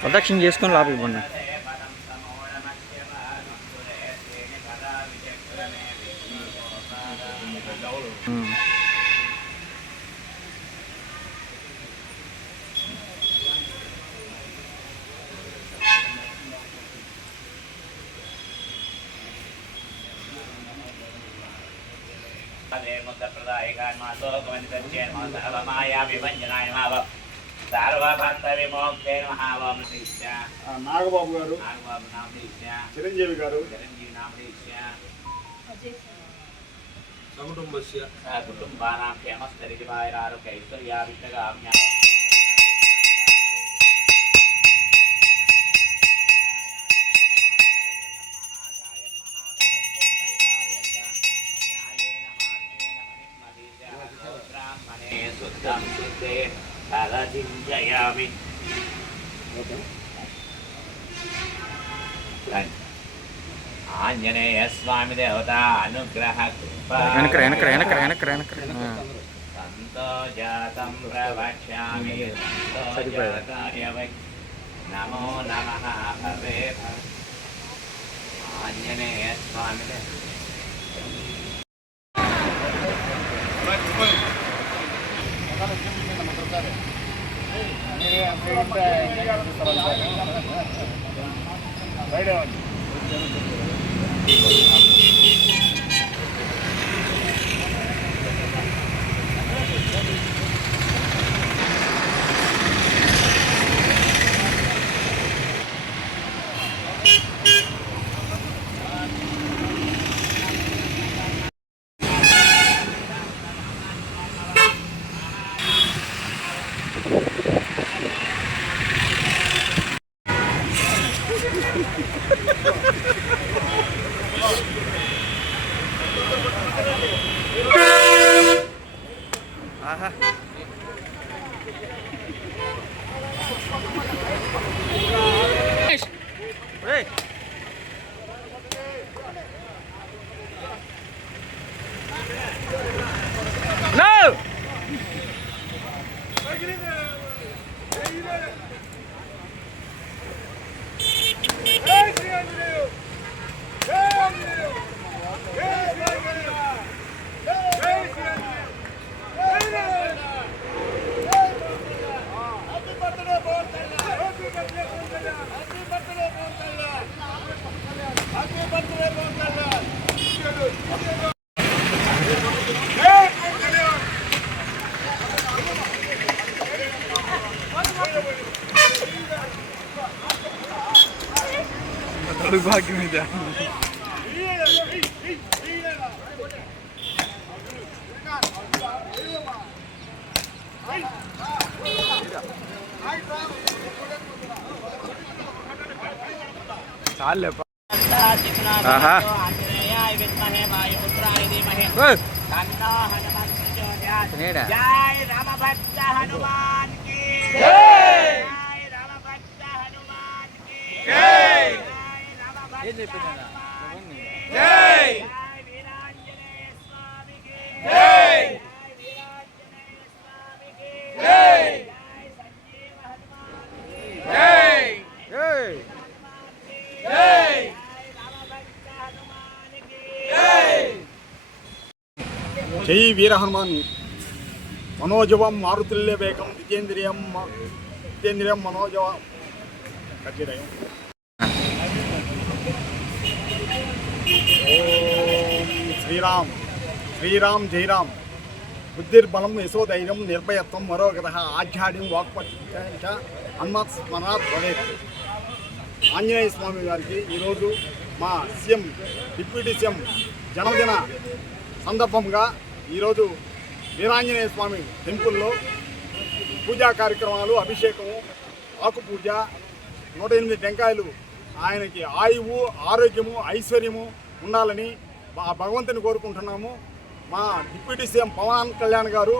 Protection చేసుకొని లోపలికి పోండి ఉమ్. నాగబాబు గారు చిరంజీవి గారు చిరంజీవి నామృతిశ్చ సకుటుంబస్య కుటుంబానాం క్షేమస్థరిజివాయురారోగ్యైశ్వర్యాభిషగామ్య శుద్ధే తదచించయామి ఆంజనేయ స్వామి దేవత అనుగ్రహ కృపా వెనకర వెనకర వెనకర వెనకర వెనకర ఆ. సంతో జాతం ప్రవక్ష్యామి సంతో సరిపోయాడు. జాతాయ వై నమో నమ భవ. ఆంజనేయ స్వామి ಸರ್ આહા. भाग्य में जा चाल हाँ। जय हनुमान की। जय। हनुमान की। जय। రామభక్త హనుమాన్ జై జై జై జై జై జై జై వీర హనుమాన్. మనోజవం మారుతుల్య వేగం. జితేంద్రియం మ- జితేంద్రియం మనోజవం ఖచ్చితం శ్రీరామ్ శ్రీరామ్ జయరామ్ బుద్ధిర్బలం యశోధైర్యం నిర్భయత్వం మరోగత ఆధ్యాత్యం వాక్పచ్చ హనుమత్ స్మరణాత్ భవేత్. ఆంజనేయ స్వామి గారికి ఈరోజు మా సీఎం డిప్యూటీ సీఎం జన్మదిన సందర్భంగా ఈరోజు వీరాంజనేయ స్వామి టెంపుల్లో పూజా కార్యక్రమాలు అభిషేకము ఆకు పూజ నూట ఎనిమిది టెంకాయలు ఆయనకి ఆయువు ఆరోగ్యము ఐశ్వర్యము ఉండాలని ఆ భగవంతుని కోరుకుంటున్నాము. మా డిప్యూటీ సీఎం పవన్ కళ్యాణ్ గారు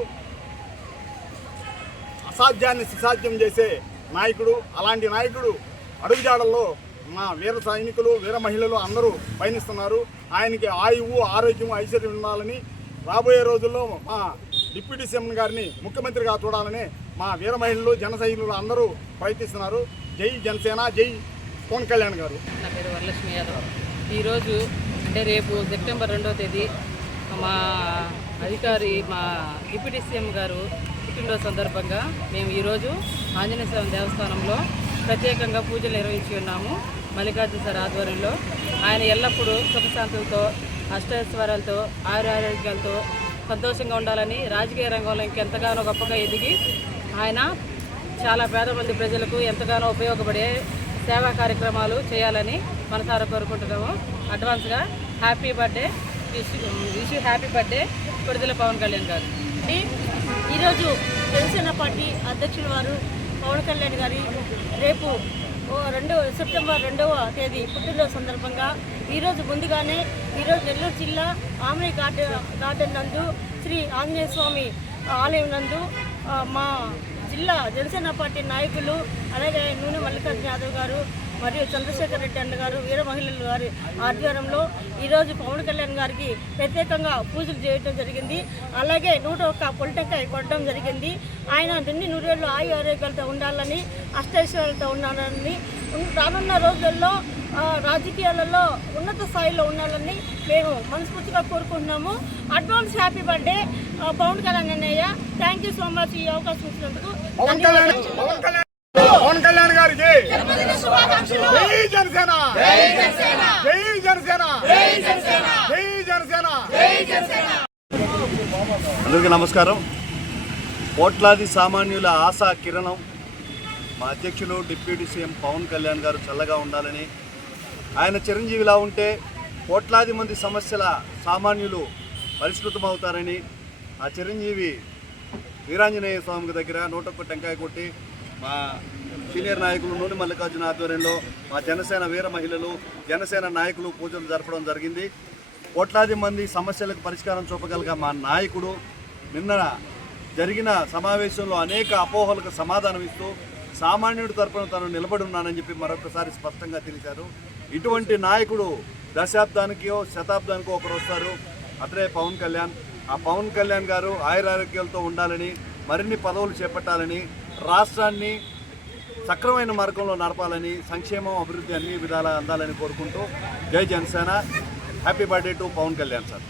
అసాధ్యాన్ని సుసాధ్యం చేసే నాయకుడు అలాంటి నాయకుడు అడుగుజాడల్లో మా వీర సైనికులు వీర మహిళలు అందరూ పయనిస్తున్నారు. ఆయనకి ఆయువు ఆరోగ్యం ఐశ్వర్యం ఉండాలని రాబోయే రోజుల్లో మా డిప్యూటీ సీఎం గారిని ముఖ్యమంత్రిగా చూడాలని మా వీర మహిళలు జన సైనికులు అందరూ ప్రయత్నిస్తున్నారు. జై జనసేన జై పవన్ కళ్యాణ్ గారు. నా పేరు వరలక్ష్మి యాదవ్. ఈరోజు అంటే రేపు సెప్టెంబర్ రెండవ తేదీ మా అధికారి మా డిప్యూటీ సీఎం గారు పుట్టినరోజు సందర్భంగా మేము ఈరోజు ఆంజనేయ స్వామి దేవస్థానంలో ప్రత్యేకంగా పూజలు నిర్వహించి ఉన్నాము. మల్లికార్జున సార్ ఆధ్వర్యంలో ఆయన ఎల్లప్పుడూ సుఖశాంతులతో అష్టైశ్వర్యాలతో ఆరోగ్యాలతో సంతోషంగా ఉండాలని రాజకీయ రంగంలో ఇంకెంతగానో గొప్పగా ఎదిగి ఆయన చాలా పేద మంది ప్రజలకు ఎంతగానో ఉపయోగపడే సేవా కార్యక్రమాలు చేయాలని మనసారా కోరుకుంటున్నాము. అడ్వాన్స్గా happy birthday. Wish happy birthday. విడుదల పవన్ కళ్యాణ్ గారు. ఈరోజు జనసేన పార్టీ అధ్యక్షుల వారు పవన్ కళ్యాణ్ గారి రేపు ఓ రెండవ సెప్టెంబర్ రెండవ తేదీ పుట్టినరోజు సందర్భంగా ఈరోజు ముందుగానే ఈరోజు నెల్లూరు జిల్లా ఆమె గార్డెన్ గార్డెన్ నందు శ్రీ ఆంజనేయ స్వామి ఆలయం నందు మా జిల్లా జనసేన పార్టీ నాయకులు అలాగే నూనె మల్లికార్జున యాదవ్ గారు మరియు చంద్రశేఖర్ రెడ్డి అన్న గారు వీర మహిళలు గారి ఆధ్వర్యంలో ఈరోజు పవన్ కళ్యాణ్ గారికి ప్రత్యేకంగా పూజలు చేయడం జరిగింది. అలాగే నూట ఒక్క పొలిటెక్కాయ కొట్టడం జరిగింది. ఆయన నిన్ని నూరేళ్ళు ఆయు ఆరోగ్యాలతో ఉండాలని అష్టైశ్వర్యాలతో ఉండాలని రానున్న రోజుల్లో రాజకీయాలలో ఉన్నత స్థాయిలో ఉండాలని మేము మనస్ఫూర్తిగా కోరుకుంటున్నాము. Advance happy birthday Pawan Kalyan అన్నయ్య. థ్యాంక్ యూ సో మచ్ ఈ అవకాశం ఇచ్చినందుకు. పవన్ కళ్యాణ్ గారికి జై జనసేన. జై జనసేన. జై జనసేన. అందరికీ నమస్కారం. కోట్లాది సామాన్యుల ఆశా కిరణం. మా అధ్యక్షులు డిప్యూటీ సీఎం పవన్ కళ్యాణ్ గారు చల్లగా ఉండాలని. ఆయన చిరంజీవిలా ఉంటే కోట్లాది మంది సమస్యల సామాన్యులు పరిష్కృతమవుతారని. ఆ చిరంజీవి వీరాంజనేయ స్వామి దగ్గర నూటొక్క టెంకాయ కొట్టి మా సీనియర్ నాయకులు నూనె మల్లికార్జున ఆధ్వర్యంలో మా జనసేన వీర మహిళలు జనసేన నాయకులు పూజలు జరపడం జరిగింది. కోట్లాది మంది సమస్యలకు పరిష్కారం చూపగలిగా మా నాయకుడు నిన్న జరిగిన సమావేశంలో అనేక అపోహలకు సమాధానం ఇస్తూ సామాన్యుడి తరపున తను నిలబడి ఉన్నానని చెప్పి మరొకసారి స్పష్టంగా తెలిశారు ఇటువంటి నాయకుడు దశాబ్దానికో శతాబ్దానికో ఒకరు వస్తారు. అతడే పవన్ కళ్యాణ్. ఆ పవన్ కళ్యాణ్ గారు ఆయురారోగ్యాలతో ఉండాలని మరిన్ని పదవులు చేపట్టాలని రాష్ట్రాన్ని సక్రమైన మార్గంలో నడపాలని సంక్షేమం అభివృద్ధి అన్ని విధాలా అందాలని కోరుకుంటూ జై Janasena. Happy birthday to Pawan Kalyan sir